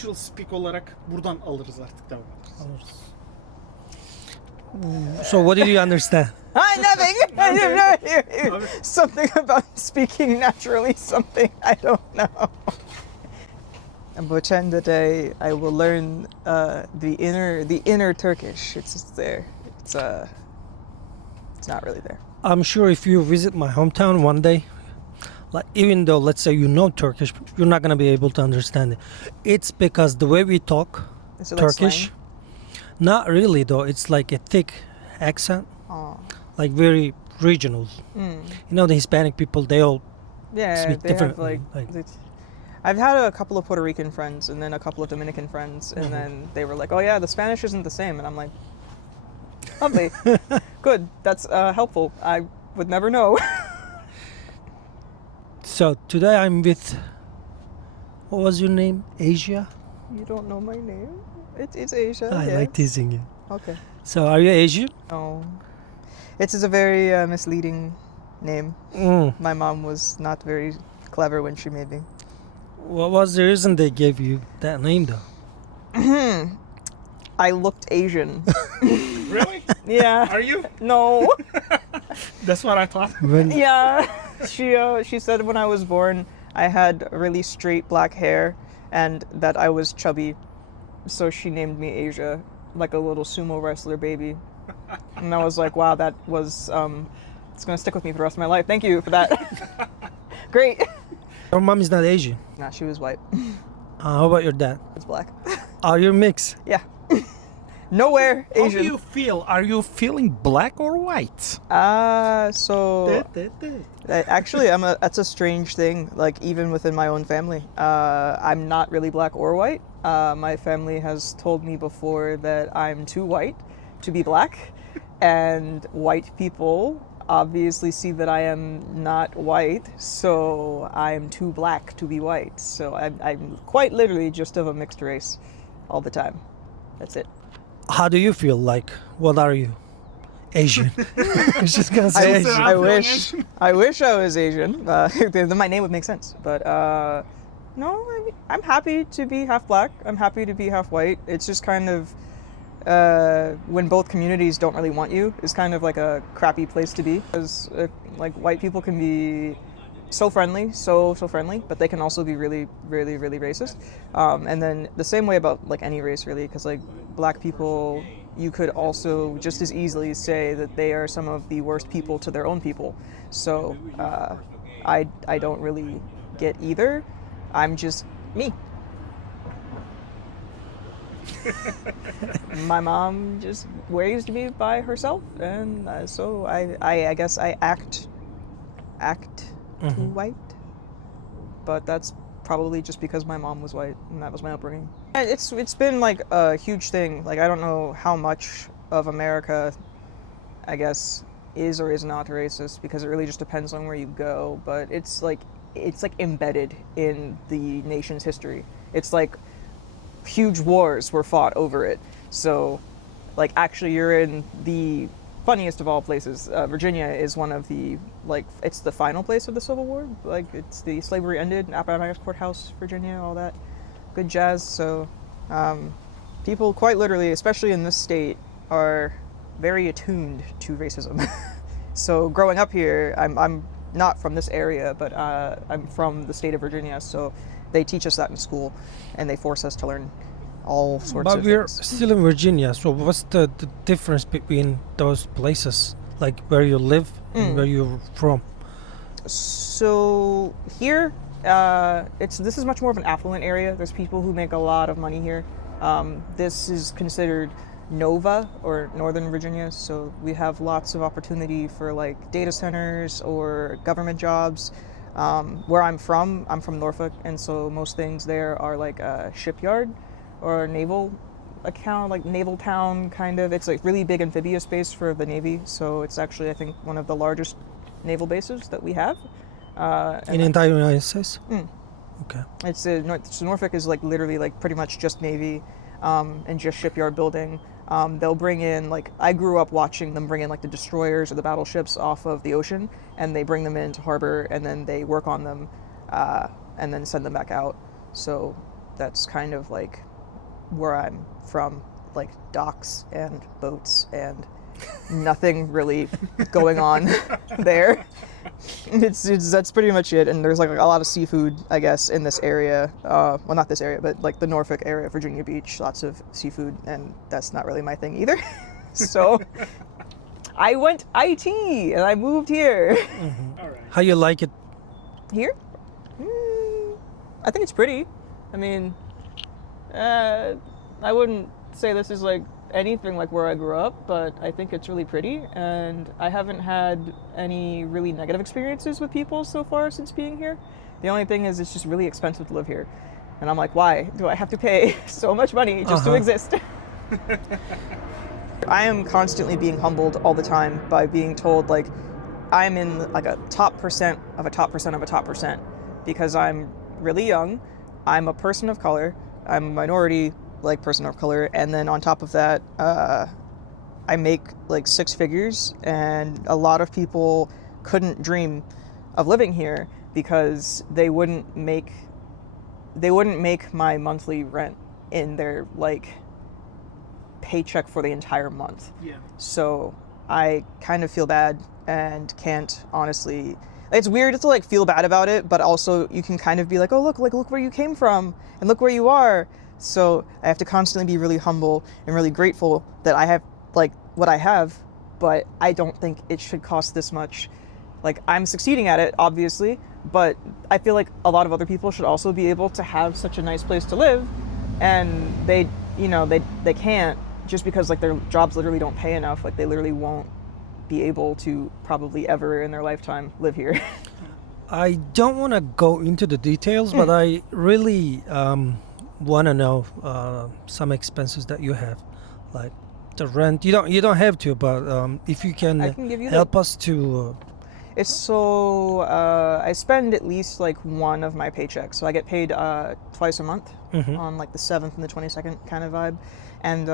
actual speak olarak buradan alırız artık, devam ederiz. So what did you understand? Nothing. Something about speaking naturally. Something I don't know. But end of the day, I will learn the inner Turkish. It's just there. It's not really there. I'm sure if you visit my hometown one day, like even though let's say you know Turkish, you're not gonna be able to understand it. It's because the way we talk Is it like Turkish, slang? not really though. It's like a thick accent, Oh. like very regional. You know the Hispanic people, they all Yeah, speak they have differently. I've had a couple of Puerto Rican friends and then a couple of Dominican friends, and then they were like, "Oh yeah, the Spanish isn't the same," and I'm like, "Lovely, good, that's helpful. I would never know." So today I'm with, what was your name? Asia? You don't know my name? It's Asia. I yes. like teasing you. Okay. So are you Asian? No, it is a very misleading name. My mom was not very clever when she made me. What was the reason they gave you that name though? I looked Asian. Really? Yeah. Are you? No. That's what I thought. When Yeah. She said when I was born I had really straight black hair and that I was chubby, so she named me Asia, like a little sumo wrestler baby. And I was like, wow, that was it's gonna stick with me for the rest of my life. Thank you for that. Great. your mom is not Asian. Nah, she was white. How about your dad? It's black. Are you mixed? Yeah. Nowhere How do Asian. you feel? Are you feeling black or white? So actually, that's a strange thing. Like even within my own family, I'm not really black or white. My family has told me before that I'm too white to be black, and white people obviously see that I am not white, so I am too black to be white. So I'm quite literally just of a mixed race all the time. That's it. How do you feel like? What are you? Asian. I was just gonna say Asian. I wish I was Asian. Then my name would make sense. But no, I'm happy to be half black. I'm happy to be half white. It's just kind of when both communities don't really want you, is kind of like a crappy place to be. Because like white people can be so friendly, so friendly, but they can also be really, really, really racist. And then the same way about like any race really, because like black people, you could also just as easily say that they are some of the worst people to their own people. So I don't really get either. I'm just me. My mom just raised me by herself, and so I guess I act too white, but that's probably just because my mom was white and that was my upbringing. It's been like a huge thing. Like I don't know how much of America, I guess, is or is not racist, because it really just depends on where you go. But it's like embedded in the nation's history. It's like huge wars were fought over it. So like actually you're in the funniest of all places. Virginia is one of the, like, it's the final place of the Civil War. Like it's the slavery ended, Appomattox Courthouse, Virginia, all that good jazz. So people quite literally, especially in this state, are very attuned to racism. So growing up here, I'm not from this area, but I'm from the state of Virginia, so they teach us that in school, and they force us to learn all sorts But of we're things. still in Virginia, so what's the difference between those places? Like where you live and where you're from? So here, this is much more of an affluent area. There's people who make a lot of money here. This is considered Nova, or Northern Virginia, so we have lots of opportunity for like data centers or government jobs. Where I'm from Norfolk, and so most things there are like a shipyard or naval account, like naval town kind of. It's like really big amphibious base for the Navy, so it's actually I think one of the largest naval bases that we have. In entire United States? Okay. It's so Norfolk is like literally like pretty much just Navy and just shipyard building. They'll bring in, like, I grew up watching them bring in like the destroyers or the battleships off of the ocean, and they bring them into harbor and then they work on them and then send them back out. So that's kind of like where I'm from, like docks and boats and nothing really going on there. It's that's pretty much it. And there's like a lot of seafood, I guess, in this area. Well, not this area, but like the Norfolk area, Virginia Beach, lots of seafood, and that's not really my thing either. So I went IT and I moved here. All right. How you like it? Here? I think it's pretty. I mean, I wouldn't say this is like anything like where I grew up, but I think it's really pretty, and I haven't had any really negative experiences with people so far since being here. The only thing is it's just really expensive to live here. And I'm like, why do I have to pay so much money just to exist? I am constantly being humbled all the time by being told like I'm in like a top percent of a top percent of a top percent because I'm really young, I'm a person of color, I'm a minority like person of color, and then on top of that I make like 6 figures, and a lot of people couldn't dream of living here because they wouldn't make my monthly rent in their like paycheck for the entire month. Yeah. So I kind of feel bad and can't honestly. It's weird to like feel bad about it, but also you can kind of be like, oh look where you came from and look where you are. So I have to constantly be really humble and really grateful that I have like what I have, but I don't think it should cost this much. Like I'm succeeding at it, obviously, but I feel like a lot of other people should also be able to have such a nice place to live, and they can't just because like their jobs literally don't pay enough. Like they literally won't be able to probably ever in their lifetime live here. I don't want to go into the details, but I really want to know some expenses that you have, like the rent. You don't have to, but if you can, I can give you help us to. It's so I spend at least like one of my paychecks. So I get paid twice a month on like the 7th and the 22nd kind of vibe, and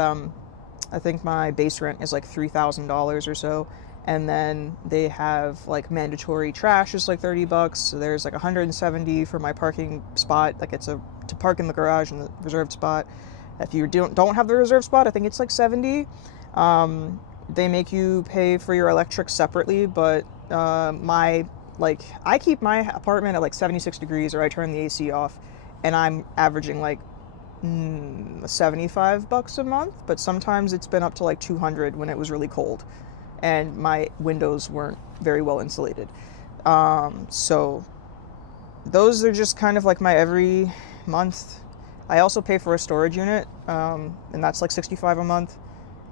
I think my base rent is like $3,000 or so. And then they have like mandatory trash is like $30. So there's like $170 for my parking spot. Like it's to park in the garage in the reserved spot. If you don't have the reserved spot, I think it's like $70. They make you pay for your electric separately, but I keep my apartment at like 76 degrees, or I turn the AC off, and I'm averaging like $75 a month. But sometimes it's been up to like $200 when it was really cold and my windows weren't very well insulated. So those are just kind of like my every month. I also pay for a storage unit, and that's like $65 a month.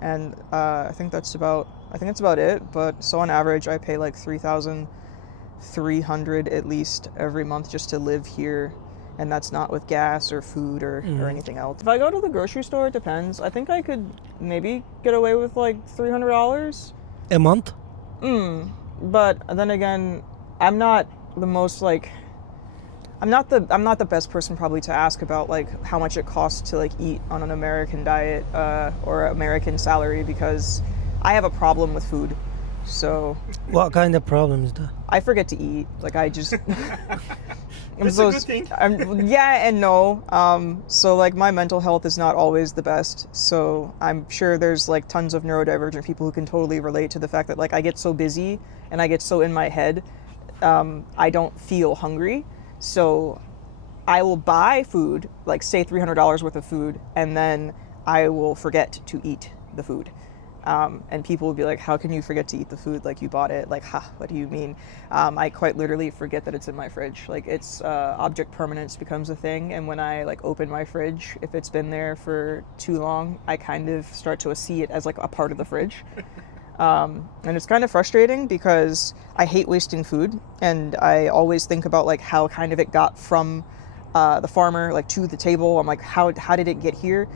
And I think that's about it. But so on average, I pay like $3,300 at least every month just to live here. And that's not with gas or food or anything else. If I go to the grocery store, it depends. I think I could maybe get away with like $300 a month. But then again, I'm not the most like. I'm not the best person probably to ask about like how much it costs to like eat on an American diet or American salary, because I have a problem with food. So What kind of problem is that? I forget to eat. Like I just That's a good thing. Yeah and no. So like my mental health is not always the best. So I'm sure there's like tons of neurodivergent people who can totally relate to the fact that like I get so busy and I get so in my head, I don't feel hungry. So I will buy food, like say $300 worth of food, and then I will forget to eat the food. And people will be like, how can you forget to eat the food? Like you bought it. Like, what do you mean? I quite literally forget that it's in my fridge. Like it's object permanence becomes a thing. And when I like open my fridge, if it's been there for too long, I kind of start to see it as like a part of the fridge. And it's kind of frustrating because I hate wasting food, and I always think about like how kind of it got from the farmer like to the table. I'm like, how did it get here?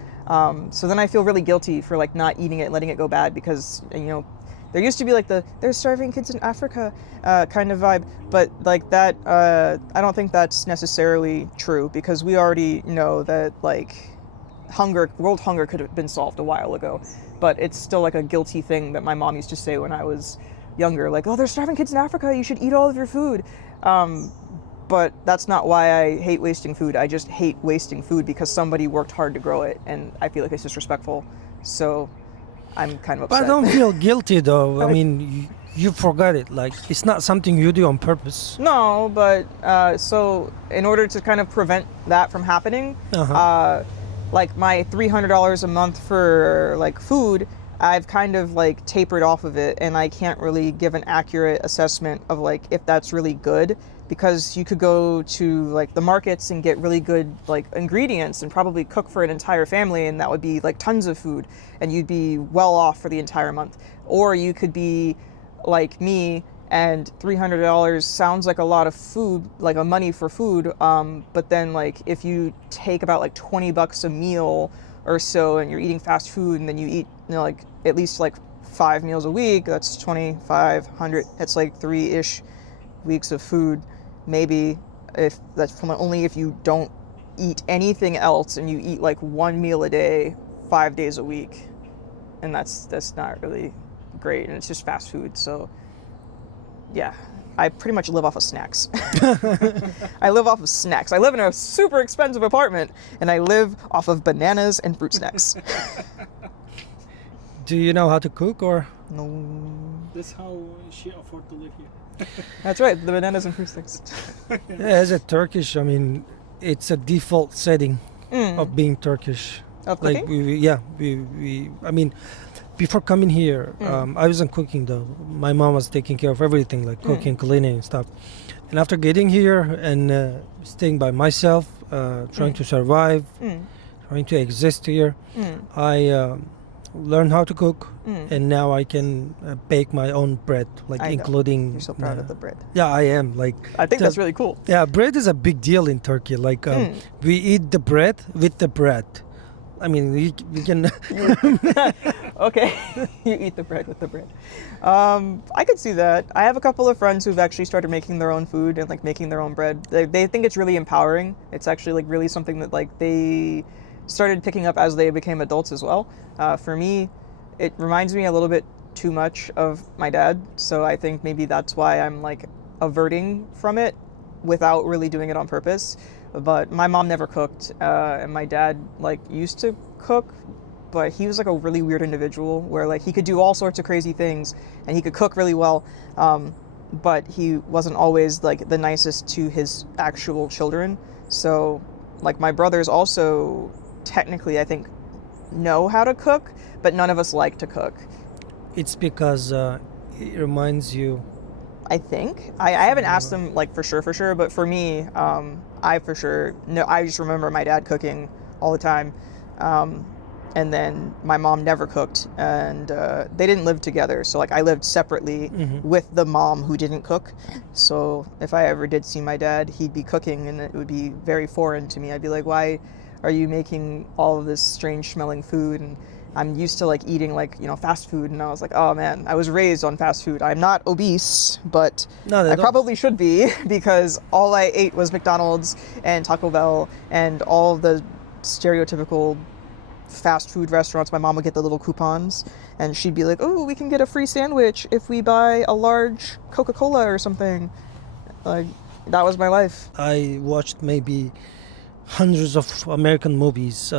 So then I feel really guilty for like not eating it and letting it go bad, because there used to be like there's starving kids in Africa kind of vibe, but like that I don't think that's necessarily true, because we already know that like world hunger could have been solved a while ago. But it's still like a guilty thing that my mom used to say when I was younger, like, oh, there's starving kids in Africa, you should eat all of your food. but that's not why I hate wasting food. I just hate wasting food because somebody worked hard to grow it, and I feel like it's disrespectful. So I'm kind of upset. But I don't feel guilty though. I mean, you forgot it. Like, it's not something you do on purpose. No, but so in order to kind of prevent that from happening, like my $300 a month for like food, I've kind of like tapered off of it, and I can't really give an accurate assessment of like if that's really good, because you could go to like the markets and get really good like ingredients and probably cook for an entire family, and that would be like tons of food, and you'd be well off for the entire month. Or you could be like me, and $300 sounds like a lot of food, like a money for food, but then like if you take about like $20 a meal or so, and you're eating fast food, and then you eat, you know, like at least like 5 meals a week, that's 2,500. It's like 3-ish weeks of food, maybe, if that's from only if you don't eat anything else and you eat like 1 meal a day 5 days a week, and that's not really great, and it's just fast food. So yeah, I pretty much live off of snacks. I live off of snacks. I live in a super expensive apartment, and I live off of bananas and fruit snacks. Do you know how to cook or? No. That's how she afford to live here. That's right, the bananas and fruit snacks. Yeah, as a Turkish, I mean, it's a default setting of being Turkish. Of Like we I mean, before coming here, I wasn't cooking though. My mom was taking care of everything, like cooking, cleaning, and stuff. And after getting here and staying by myself, trying to survive, trying to exist here, I learned how to cook, and now I can bake my own bread, like including. You're so proud of the bread. Yeah, I am. Like, I think that's really cool. Yeah, bread is a big deal in Turkey. Like, we eat the bread with the bread. I mean, we can. Okay, you eat the bread with the bread. I could see that. I have a couple of friends who've actually started making their own food and like making their own bread. They think it's really empowering. It's actually like really something that like they started picking up as they became adults as well. For me, it reminds me a little bit too much of my dad. So I think maybe that's why I'm like averting from it without really doing it on purpose. But my mom never cooked, and my dad like used to cook, but he was like a really weird individual where like he could do all sorts of crazy things and he could cook really well, but he wasn't always like the nicest to his actual children. So like my brothers also technically I think know how to cook, but none of us like to cook. It's because it reminds you. I think I haven't asked them like for sure, but for me, I for sure know. I just remember my dad cooking all the time, and then my mom never cooked, and they didn't live together. So like I lived separately with the mom who didn't cook. So if I ever did see my dad, he'd be cooking, and it would be very foreign to me. I'd be like, why are you making all of this strange smelling food? And I'm used to like eating like, you know, fast food, and I was like, oh man, I was raised on fast food. I'm not obese, but I probably should be, because all I ate was McDonald's and Taco Bell and all of the stereotypical fast food restaurants. My mom would get the little coupons, and she'd be like, oh, we can get a free sandwich if we buy a large Coca-Cola or something. Like, that was my life. I watched maybe hundreds of American movies.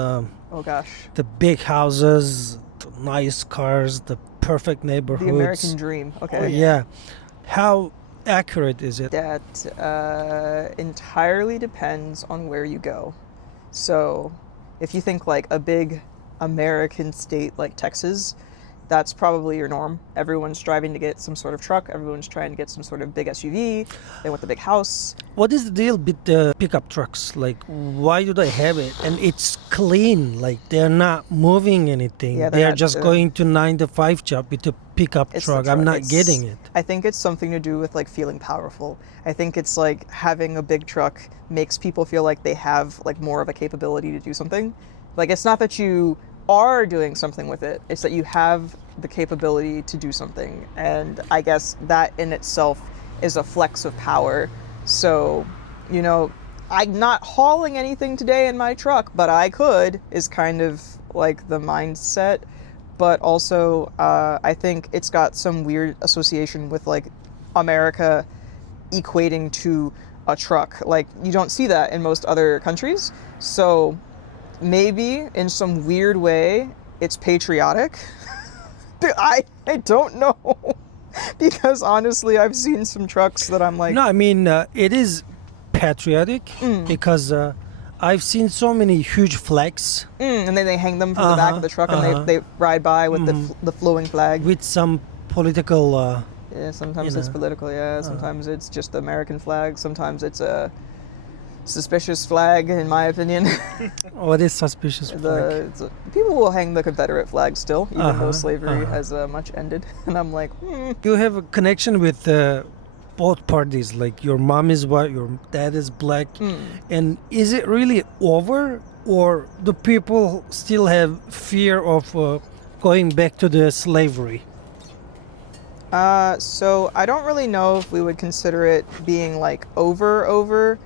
Oh gosh. The big houses, the nice cars, the perfect neighborhoods. The American dream. Okay. Oh, yeah. How accurate is it? That entirely depends on where you go. So if you think like a big American state like Texas, that's probably your norm. Everyone's striving to get some sort of truck. Everyone's trying to get some sort of big SUV. They want the big house. What is the deal with the pickup trucks? Like, why do they have it? And it's clean. Like, they're not moving anything. Yeah, they're just going to 9-to-5 job with a pickup truck. I'm not getting it. I think it's something to do with like feeling powerful. I think it's like having a big truck makes people feel like they have like more of a capability to do something. Like, it's not that you are doing something with it, it's that you have the capability to do something, and I guess that in itself is a flex of power. So, you know, I'm not hauling anything today in my truck, but I could, is kind of like the mindset. But also I think it's got some weird association with like America equating to a truck. Like, you don't see that in most other countries. So maybe in some weird way it's patriotic. I don't know. Because honestly, I've seen some trucks that I'm like... No, I mean, it is patriotic because I've seen so many huge flags. And then they hang them from the back of the truck and they ride by with the flowing flag. With some political... yeah, sometimes it's political, yeah. Sometimes it's just the American flag. Sometimes it's a suspicious flag, in my opinion. What is suspicious flag? People will hang the Confederate flag still, even though slavery has much ended. And I'm like, You have a connection with both parties, like your mom is white, your dad is black. And is it really over, or do people still have fear of going back to the slavery? So I don't really know if we would consider it being like over.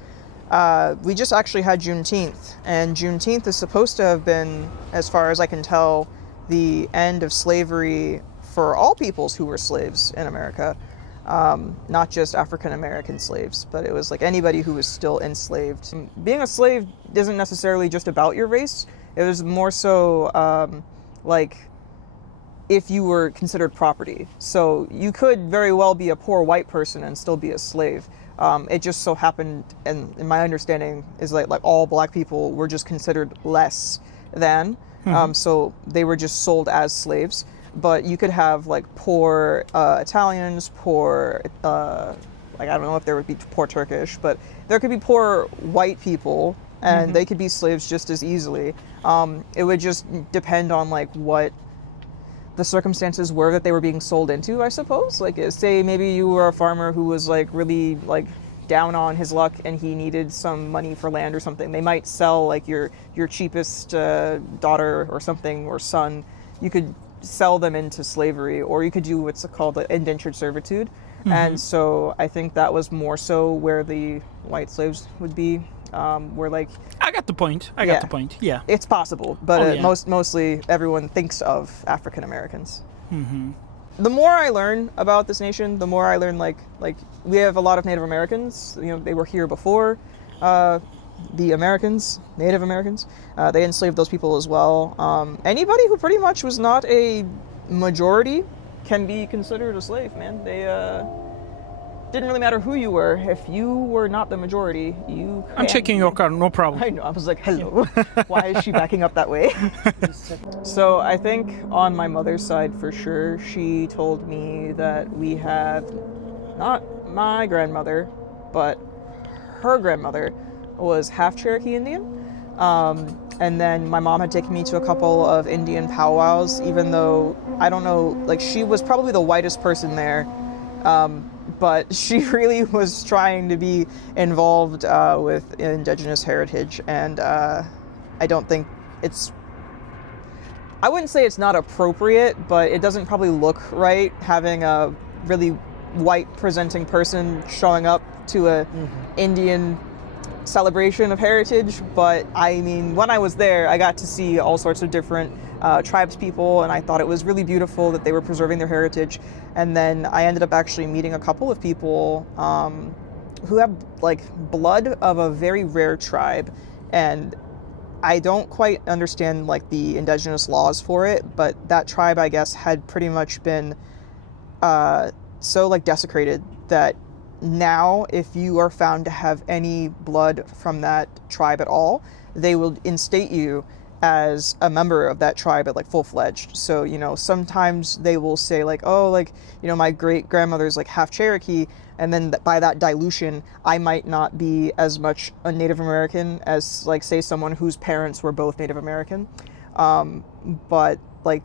We just actually had Juneteenth, and Juneteenth is supposed to have been, as far as I can tell, the end of slavery for all peoples who were slaves in America, not just African American slaves, but it was like anybody who was still enslaved. Being a slave isn't necessarily just about your race. It was more so like if you were considered property. So you could very well be a poor white person and still be a slave. It just so happened, and in my understanding, is like all black people were just considered less than. So they were just sold as slaves. But you could have like poor Italians, poor, like I don't know if there would be poor Turkish, but there could be poor white people, and they could be slaves just as easily. It would just depend on like what the circumstances were that they were being sold into, I suppose. Like, say maybe you were a farmer who was like really like down on his luck and he needed some money for land or something. They might sell like your cheapest daughter or something, or son. You could sell them into slavery, or you could do what's called indentured servitude. And so I think that was more so where the white slaves would be. Where like I got the point. I got the point. Yeah, it's possible, but mostly everyone thinks of African Americans. The more I learn about this nation, the more I learn like we have a lot of Native Americans. You know, they were here before the Americans, Native Americans. They enslaved those people as well. Anybody who pretty much was not a majority can be considered a slave, man. They didn't really matter who you were. If you were not the majority, you... I'm checking your car, no problem. I know. I was like, hello. Why is she backing up that way? So I think on my mother's side, for sure, she told me that we have, not my grandmother, but her grandmother was half Cherokee Indian. And then my mom had taken me to a couple of Indian powwows, even though, I don't know, like she was probably the whitest person there. But she really was trying to be involved with indigenous heritage, and I don't think I wouldn't say it's not appropriate, but it doesn't probably look right having a really white presenting person showing up to a Indian celebration of heritage. But I mean, when I was there, I got to see all sorts of different tribes people, and I thought it was really beautiful that they were preserving their heritage. And then I ended up actually meeting a couple of people who have like blood of a very rare tribe, and I don't quite understand like the indigenous laws for it, but that tribe, I guess, had pretty much been so like desecrated that now if you are found to have any blood from that tribe at all, they will instate you as a member of that tribe at like full-fledged. So, you know, sometimes they will say like, oh, like, you know, my great grandmother's like half Cherokee, and then by that dilution, I might not be as much a Native American as like, say, someone whose parents were both Native American. But like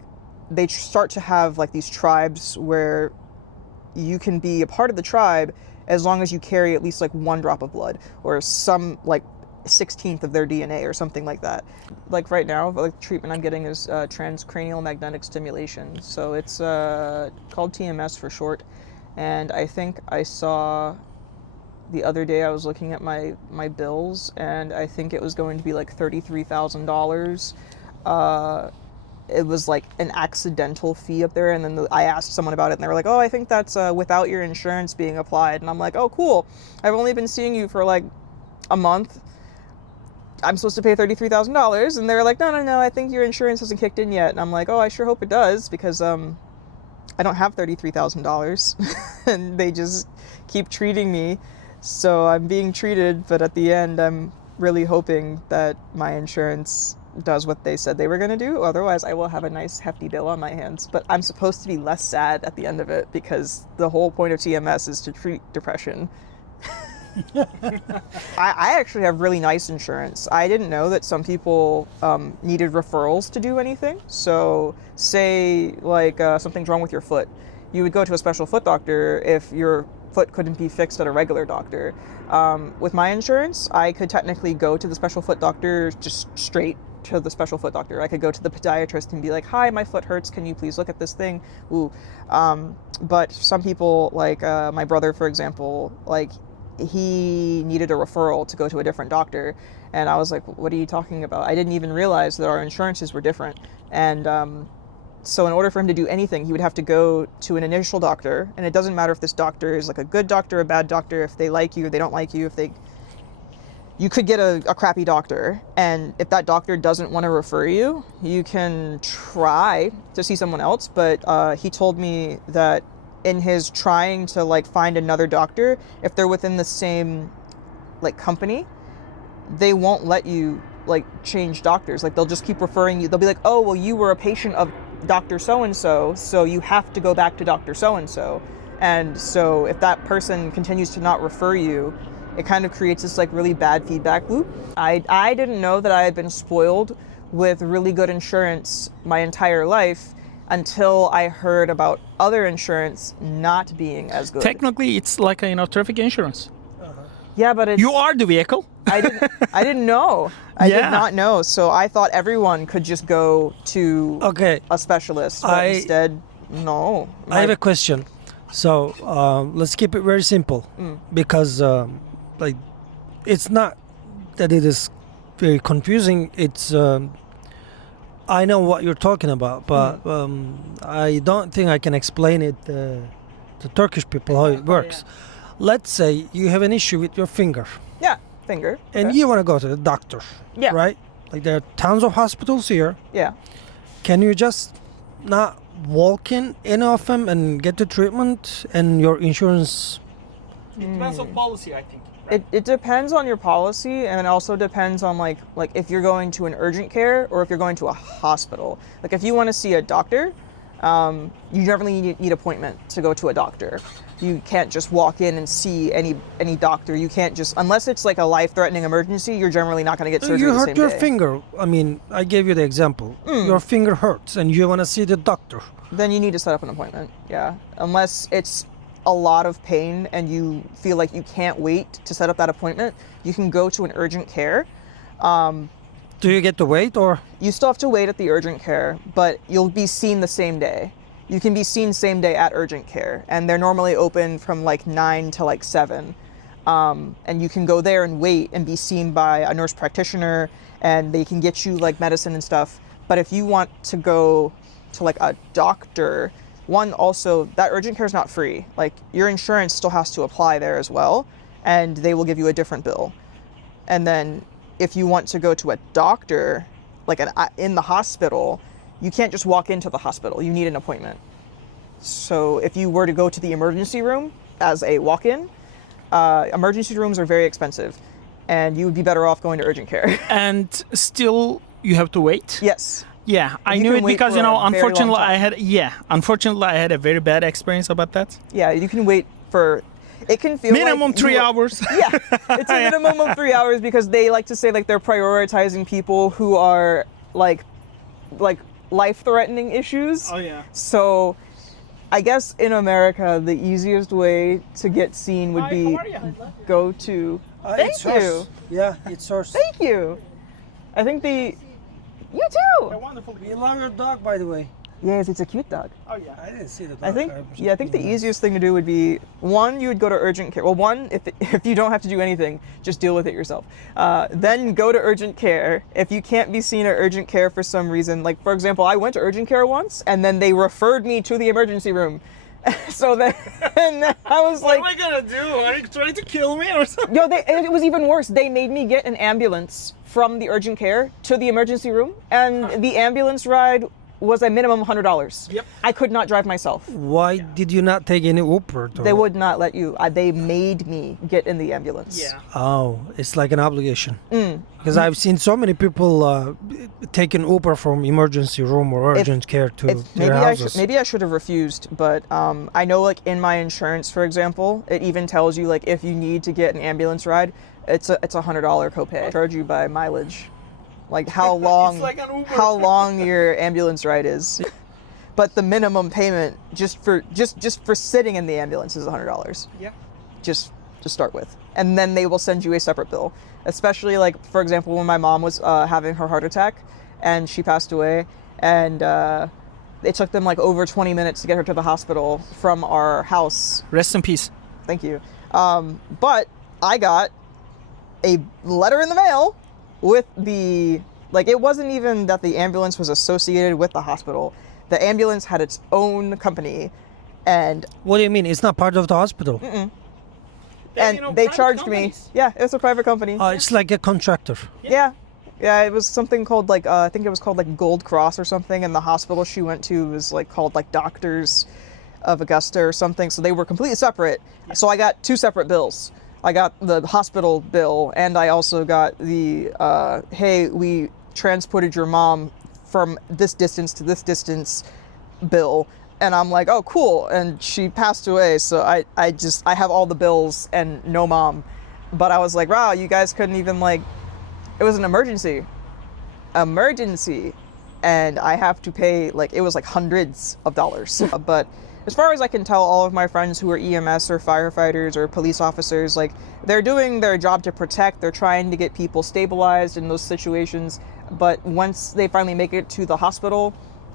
they start to have like these tribes where you can be a part of the tribe as long as you carry at least like one drop of blood or some like 16th of their DNA or something like that. Like right now, like the treatment I'm getting is transcranial magnetic stimulation. So it's called TMS for short. And I think I saw the other day, I was looking at my bills, and I think it was going to be like $33,000 it was like an accidental fee up there, and then I asked someone about it, and they were like, oh, I think that's without your insurance being applied. And I'm like, oh, cool. I've only been seeing you for like a month. I'm supposed to pay $33,000, and they're like, no, I think your insurance hasn't kicked in yet. And I'm like, oh, I sure hope it does, because I don't have $33,000, and they just keep treating me. So I'm being treated, but at the end, I'm really hoping that my insurance does what they said they were going to do. Otherwise, I will have a nice hefty bill on my hands. But I'm supposed to be less sad at the end of it, because the whole point of TMS is to treat depression. I actually have really nice insurance. I didn't know that some people needed referrals to do anything. So say like something's wrong with your foot. You would go to a special foot doctor if your foot couldn't be fixed at a regular doctor. With my insurance, I could technically go to the special foot doctor just straight to the special foot doctor. I could go to the podiatrist and be like, hi, my foot hurts. Can you please look at this thing? Ooh. But some people, like my brother, for example, like he needed a referral to go to a different doctor. And I was like, what are you talking about? I didn't even realize that our insurances were different. And so in order for him to do anything, he would have to go to an initial doctor. And it doesn't matter if this doctor is like a good doctor, a bad doctor, if they like you or they don't like you, you could get a crappy doctor. And if that doctor doesn't want to refer you, you can try to see someone else. But he told me that in his trying to like find another doctor, if they're within the same like company, they won't let you like change doctors. Like they'll just keep referring you. They'll be like, oh, well, you were a patient of Dr. So-and-so, so you have to go back to Dr. So-and-so. And so if that person continues to not refer you, it kind of creates this like really bad feedback loop. I didn't know that I had been spoiled with really good insurance my entire life until I heard about other insurance not being as good. Technically, it's like traffic insurance. Yeah, but it's, You are the vehicle. I didn't know. I did not know. So I thought everyone could just go to a specialist. But instead, no. I have a question. So let's keep it very simple, because like it's not that it is very confusing. It's I know what you're talking about, but I don't think I can explain it to Turkish people how it works. Yeah. Let's say you have an issue with your finger. Yeah, finger. And you want to go to the doctor. Yeah. Right? Like there are tons of hospitals here. Yeah. Can you just not walk in any of them and get the treatment and your insurance? It depends on policy, I think. It depends on your policy, and it also depends on like if you're going to an urgent care or if you're going to a hospital. Like if you want to see a doctor, you generally need appointment to go to a doctor. You can't just walk in and see any doctor. You can't just, unless it's like a life-threatening emergency, you're generally not going to get surgery You the hurt same your day. finger. I mean, I gave you the example. Your finger hurts and you want to see the doctor. Then you need to set up an appointment, yeah. Unless it's a lot of pain and you feel like you can't wait to set up that appointment, you can go to an urgent care. Do you get to wait or? You still have to wait at the urgent care, but you'll be seen the same day. You can be seen same day at urgent care, and they're normally open from like 9 to like 7. And you can go there and wait and be seen by a nurse practitioner, and they can get you like medicine and stuff. But if you want to go to like a doctor, also that urgent care is not free. Like your insurance still has to apply there as well, and they will give you a different bill. And then if you want to go to a doctor, like in the hospital, you can't just walk into the hospital. You need an appointment. So if you were to go to the emergency room as a walk-in, emergency rooms are very expensive, and you would be better off going to urgent care. And still, you have to wait? Yes. Yeah, I You knew can it wait because, for a very long unfortunately, time. unfortunately, I had a very bad experience about that. Yeah, you can wait for, it can feel Minimum like 3 hours. Yeah, it's a minimum of 3 hours because they like to say like they're prioritizing people who are like life-threatening issues. Oh, yeah. So I guess in America, the easiest way to get seen would be go to, thank you. Yeah, it's yours. Thank you. I think you too. Wonderful. We love your dog, by the way. Yes, it's a cute dog. Oh yeah. I didn't see the dog. I think the easiest thing to do would be, one, you would go to urgent care. Well, one, if you don't have to do anything, just deal with it yourself. Then go to urgent care. If you can't be seen at urgent care for some reason, like for example, I went to urgent care once and then they referred me to the emergency room. So then I was What like, am I gonna do? Are you trying to kill me or something? no, it was even worse. They made me get an ambulance from the urgent care to the emergency room, and the ambulance ride was a minimum $100. Yep. I could not drive myself. Why did you not take any Uber? They would not let you. They made me get in the ambulance. Yeah. Oh, it's like an obligation. Because I've seen so many people taking Uber from emergency room or urgent care to their houses. Maybe I should have refused, but I know like in my insurance, for example, it even tells you like if you need to get an ambulance ride, it's a $100 copay. They charge you by mileage, like how long It's like an Uber. how long your ambulance ride is. But the minimum payment just for sitting in the ambulance is $100. Yeah. Just to start with, and then they will send you a separate bill. Especially like for example, when my mom was having her heart attack, and she passed away, and it took them like over 20 minutes to get her to the hospital from our house. Rest in peace. Thank you. But I got a letter in the mail with the, like, it wasn't even that the ambulance was associated with the hospital. The ambulance had its own company, and What do you mean? It's not part of the hospital. and they charged me. Yeah, it's a private company. It's like a contractor. Yeah. Yeah, it was something called like, I think it was called like Gold Cross or something, and the hospital she went to was like called like Doctors of Augusta or something, so they were completely separate. So I got two separate bills. I got the hospital bill, and I also got the, hey, we transported your mom from this distance to this distance bill. And I'm like, oh, cool. And she passed away, so I have all the bills and no mom. But I was like, wow, you guys couldn't even like, it was an emergency. And I have to pay, like, it was like hundreds of dollars. But as far as I can tell, all of my friends who are EMS or firefighters or police officers, like, they're doing their job to protect. They're trying to get people stabilized in those situations. But once they finally make it to the hospital,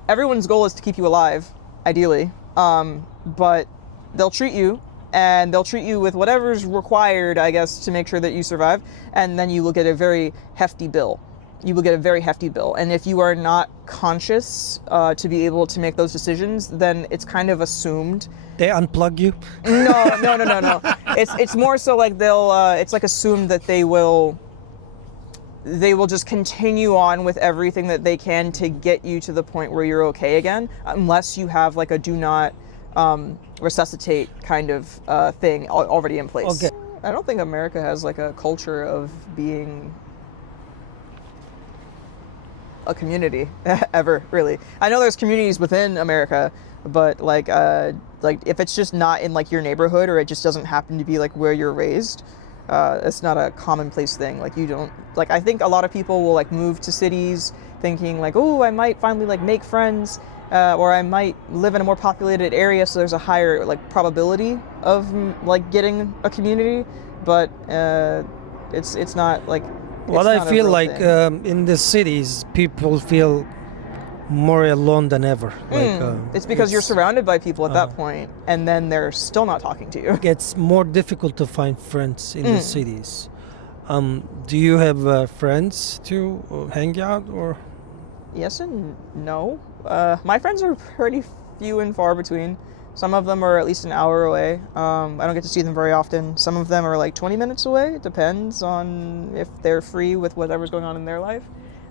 everyone's goal is to keep you alive, ideally. But they'll treat you, and they'll treat you with whatever's required, I guess, to make sure that you survive. And then you will get a very hefty bill. And if you are not conscious to be able to make those decisions, then it's kind of assumed. They unplug you. No. It's more so like they'll. It's like assumed that they will just continue on with everything that they can to get you to the point where you're okay again, unless you have like a do not resuscitate kind of thing already in place. Okay. I don't think America has like a culture of being a community ever, really. I know there's communities within America, but like if it's just not in like your neighborhood, or it just doesn't happen to be like where you're raised, it's not a commonplace thing. Like you don't, like, I think a lot of people will like move to cities thinking like, oh, I might finally like make friends, or I might live in a more populated area, so there's a higher like probability of like getting a community, but it's not like. Well, I feel like in the cities, people feel more alone than ever. It's because you're surrounded by people at that point, and then they're still not talking to you. It's more difficult to find friends in the cities. Do you have friends to hang out, or? Yes and no. My friends are pretty few and far between. Some of them are at least an hour away. I don't get to see them very often. Some of them are like 20 minutes away. It depends on if they're free with whatever's going on in their life.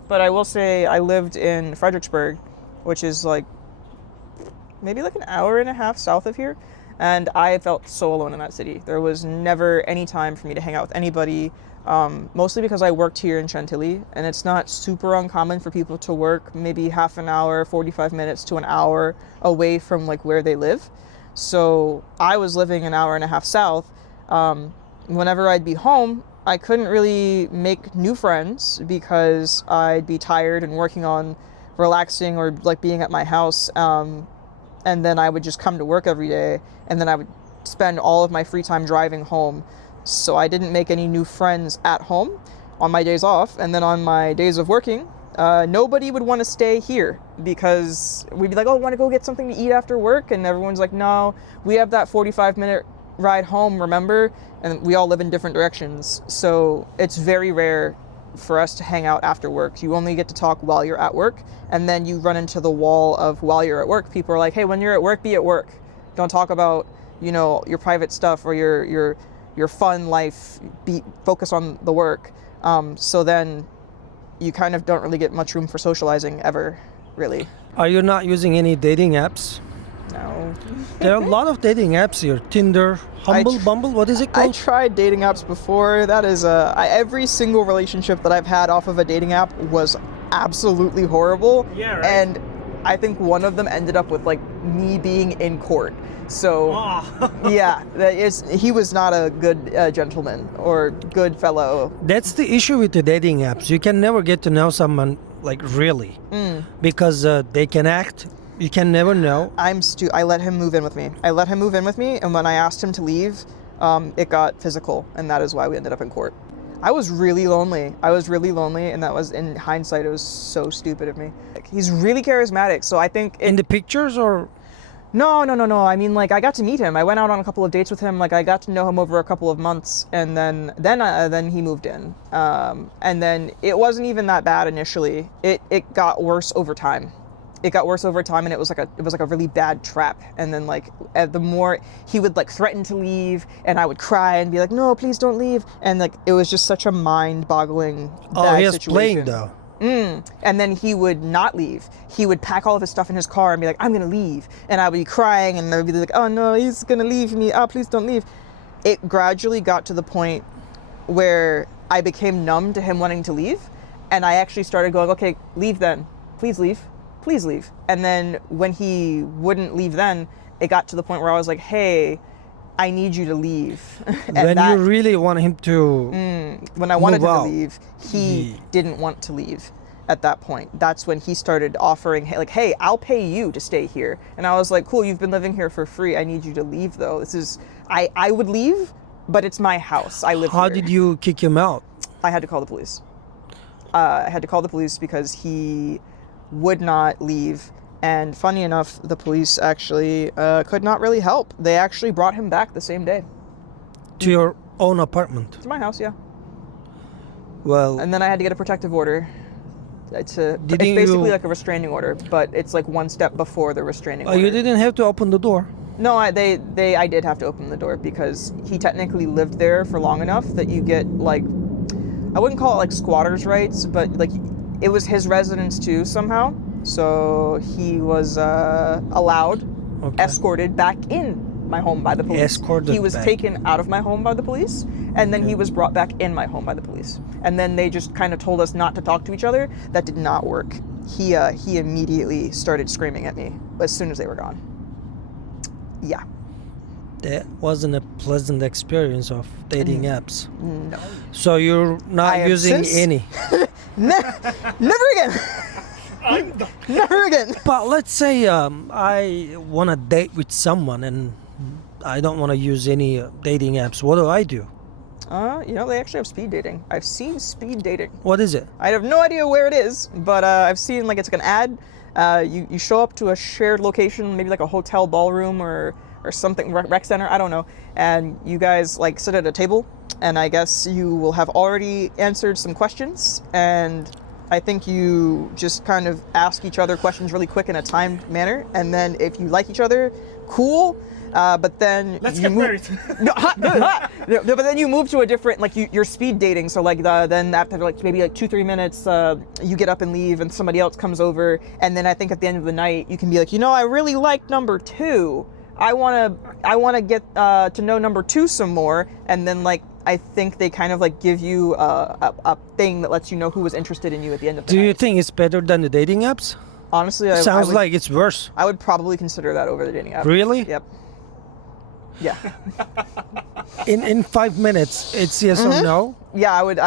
But I will say I lived in Fredericksburg, which is like maybe like an hour and a half south of here. And I felt so alone in that city. There was never any time for me to hang out with anybody, mostly because I worked here in Chantilly, and it's not super uncommon for people to work maybe half an hour, 45 minutes to an hour away from like where they live. So I was living an hour and a half south. Whenever I'd be home, I couldn't really make new friends because I'd be tired and working on relaxing or like being at my house. And then I would just come to work every day, and then I would spend all of my free time driving home. So I didn't make any new friends at home on my days off. And then on my days of working, nobody would want to stay here because we'd be like, oh, want to go get something to eat after work? And everyone's like, no, we have that 45-minute ride home, remember? And we all live in different directions. So it's very rare for us to hang out after work. You only get to talk while you're at work, and then you run into the wall of while you're at work. People are like, hey, when you're at work, be at work. Don't talk about, your private stuff or your fun life. Focus on the work. So then you kind of don't really get much room for socializing ever, really. Are you not using any dating apps? No. There are a lot of dating apps here. Tinder, Bumble, what is it I called? tried dating apps before. That is every single relationship that I've had off of a dating app was absolutely horrible. Yeah, right. And I think one of them ended up with like me being in court. So yeah, he was not a good gentleman or good fellow. That's the issue with the dating apps. You can never get to know someone like really because they can act. You can never know. I let him move in with me. And when I asked him to leave, it got physical, and that is why we ended up in court. I was really lonely, and that was, in hindsight, it was so stupid of me. He's really charismatic, so I think... In the pictures, or...? No. I mean, like, I got to meet him. I went out on a couple of dates with him. Like, I got to know him over a couple of months, and then he moved in. And then it wasn't even that bad initially. It got worse over time. And it was like a really bad trap. And then like the more he would like threaten to leave, and I would cry and be like, no, please don't leave. And like it was just such a mind-boggling bad he was situation. playing though. And then he would not leave. He would pack all of his stuff in his car and be like, I'm gonna leave. And I would be crying, and I'd be like, oh no, he's gonna leave me. Oh, please don't leave. It gradually got to the point where I became numb to him wanting to leave, and I actually started going, okay, leave then. Please leave. And then when he wouldn't leave then, it got to the point where I was like, hey, I need you to leave. When you really want him to when I wanted him out. to leave, he didn't want to leave at that point. That's when he started offering, hey, I'll pay you to stay here. And I was like, cool, you've been living here for free. I need you to leave though. I would leave, but it's my house. I live here. How did you kick him out? I had to call the police. Because he would not leave, and funny enough, the police actually could not really help. They actually brought him back the same day. To your own apartment? To my house, yeah. Well... And then I had to get a protective order. It's basically like a restraining order, but it's like one step before the restraining order. You didn't have to open the door? No, I did have to open the door because he technically lived there for long enough that you get like, I wouldn't call it like squatters' rights, but like it was his residence too somehow. So he was allowed, escorted back in my home by the police. He was taken out of my home by the police, and then he was brought back in my home by the police. And then they just kind of told us not to talk to each other. That did not work. He immediately started screaming at me as soon as they were gone. Yeah. That wasn't a pleasant experience of dating apps. No. So you're not using any? Never again. Never again. But let's say I want to date with someone and I don't want to use any dating apps. What do I do? They actually have speed dating. I've seen speed dating. What is it? I have no idea where it is, but I've seen it's like an ad. You show up to a shared location, maybe like a hotel ballroom or something, rec center, I don't know. And you guys sit at a table, and I guess you will have already answered some questions, and I think you just kind of ask each other questions really quick in a timed manner, and then if you like each other, cool. But then let's get married. No, but then you move to a different, you're speed dating. So then after maybe 2-3 minutes, you get up and leave, and somebody else comes over, and then I think at the end of the night you can be like, I really like number 2. I wanna get to know number 2 some more, and then I think they kind of give you a thing that lets you know who was interested in you at the end of the night. Do you think it's better than the dating apps? Honestly, Sounds like it's worse. I would probably consider that over the dating app. Really? Yep. Yeah. In 5 minutes, it's yes or no? Yeah, I would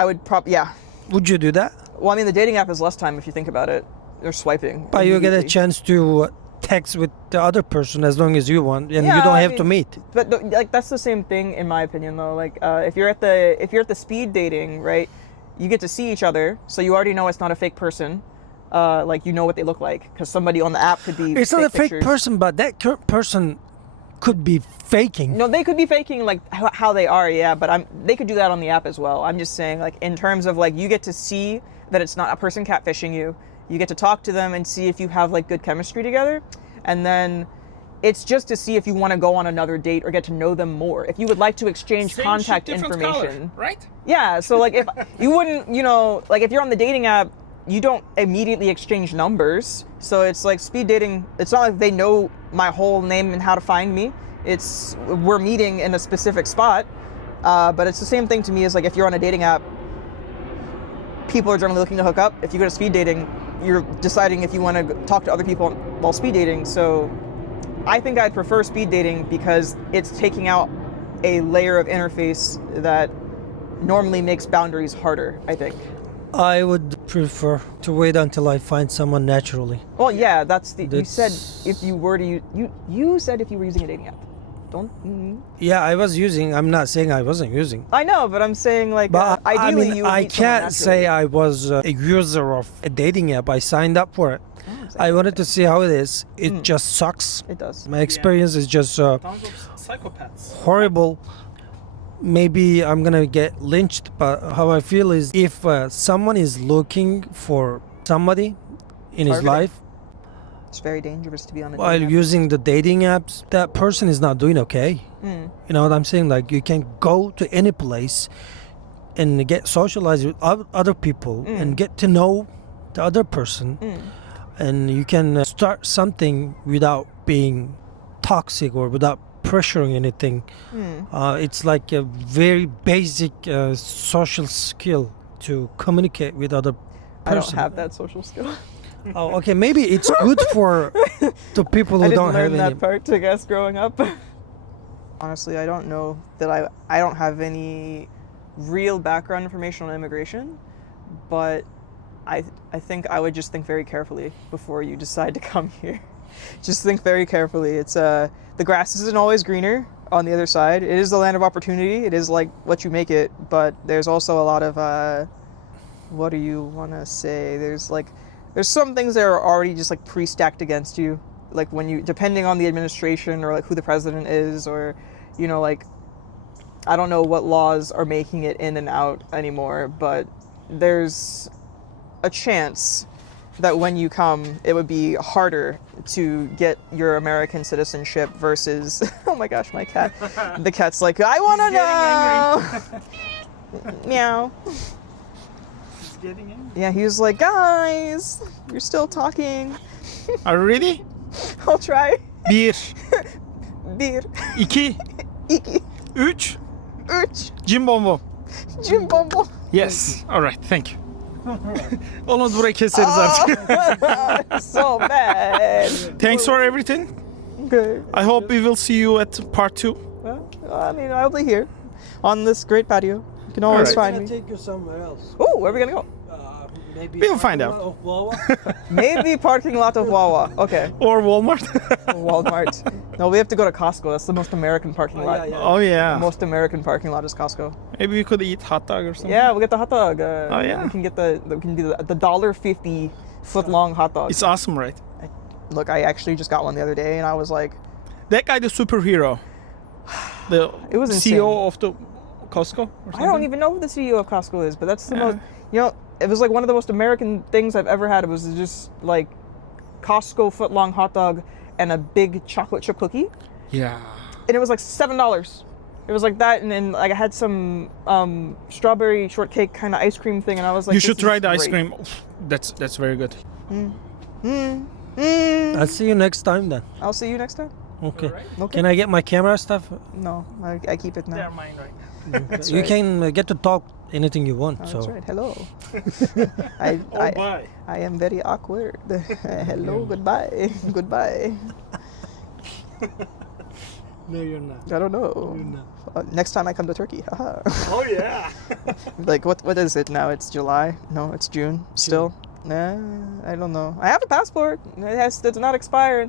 yeah. Would you do that? Well, I mean, the dating app is less time if you think about it. They're swiping. But you get a chance to text with the other person as long as you want, and you don't have to meet. But that's the same thing in my opinion, though. If you're at the speed dating, right, you get to see each other, so you already know it's not a fake person. like you know what they look like, because somebody on the app could be. It's not a fake pictures. person, but that person could be faking. No, they could be faking like how they are, yeah. But they could do that on the app as well. I'm just saying, like in terms of like you get to see that it's not a person catfishing you. You get to talk to them and see if you have like good chemistry together, and then it's just to see if you want to go on another date or get to know them more. If you would like to exchange Same contact shit, different information, color, right? yeah. So like if you wouldn't, like if you're on the dating app, you don't immediately exchange numbers. So it's like speed dating. It's not like they know my whole name and how to find me. It's we're meeting in a specific spot. But it's the same thing to me as like if you're on a dating app, people are generally looking to hook up. If you go to speed dating, you're deciding if you want to talk to other people while speed dating. So I think I'd prefer speed dating because it's taking out a layer of interface that normally makes boundaries harder, I think. I would prefer to wait until I find someone naturally. Well, yeah, you said That's- if you were to you said if you were using a dating app. Don't. Yeah, I was using. I'm not saying I wasn't using. I know, but I'm saying like But ideally I mean, you would I meet someone can't say naturally. I was a user of a dating app. I signed up for it. I wanted to see how it is. It just sucks. It does. My experience is just Tons of psychopaths. horrible. Maybe I'm gonna get lynched, but how I feel is if someone is looking for somebody in his Targeting. life It's very dangerous to be on a while dating app. using the dating apps, that person is not doing okay. You know what I'm saying? Like you can go to any place and get socialized with other people and get to know the other person, and you can start something without being toxic or without pressuring anything. It's like a very basic social skill to communicate with other person. I don't have that social skill. Oh, okay. Maybe it's good for the people who I didn't don't have learn any. that part, I guess, growing up. Honestly, I don't know that I don't have any real background information on immigration, but I think I would just think very carefully before you decide to come here. Just think very carefully. It's the grass isn't always greener on the other side. It is the land of opportunity. It is like what you make it, but there's also a lot of what do you want to say? There's some things that are already just like pre-stacked against you, like when you, depending on the administration or like who the president is, or like I don't know what laws are making it in and out anymore, but there's a chance that when you come, it would be harder to get your American citizenship versus, oh my gosh, my cat. The cat's like, I want to know. Meow. He's getting angry. Yeah, he was like, guys, you're still talking. Are you ready? I'll try. 1, Bir, 2, iki, 3. üç, Jim Bom Bom. Jim Bumble. Yes. All right. Thank you. Onu buraya keseriz artık. So bad. Thanks for everything. Okay. I hope we will see you at part 2. Well, I mean, I'll be here on this great patio. You can always Alright. find me. take you somewhere else. Oh, where are we gonna go? Maybe We'll find out. Maybe parking lot of Wawa. Okay. Or Walmart. Walmart. No, we have to go to Costco. That's the most American parking lot. Oh yeah. The most American parking lot is Costco. Maybe we could eat hot dog or something. Yeah, we'll get the hot dog. Oh, yeah. We can get we can do the $1.50 foot long hot dog. It's awesome, right? Look, I actually just got one the other day, and I was like, That guy, the superhero. The It was CEO of the Costco or something. I don't even know who the CEO of Costco is, but that's the most, it was like one of the most American things I've ever had. It was just like Costco foot long hot dog and a big chocolate chip cookie. Yeah. And it was like $7. It was like that, and then like I had some strawberry shortcake kind of ice cream thing, and I was like, You should this try is the ice great. cream. That's very good. I'll see you next time then. I'll see you next time. Okay. Okay. Can I get my camera stuff? No, I keep it now. mine right now. You right. can get to talk anything you want. Oh, so that's right. Hello. Bye. I am very awkward. Hello, goodbye, goodbye. no, you're not. I don't know. Next time I come to Turkey. Haha. Oh yeah. Like what is it now? It's July? No, it's June. Still? Nah, I don't know. I have a passport. It does not expire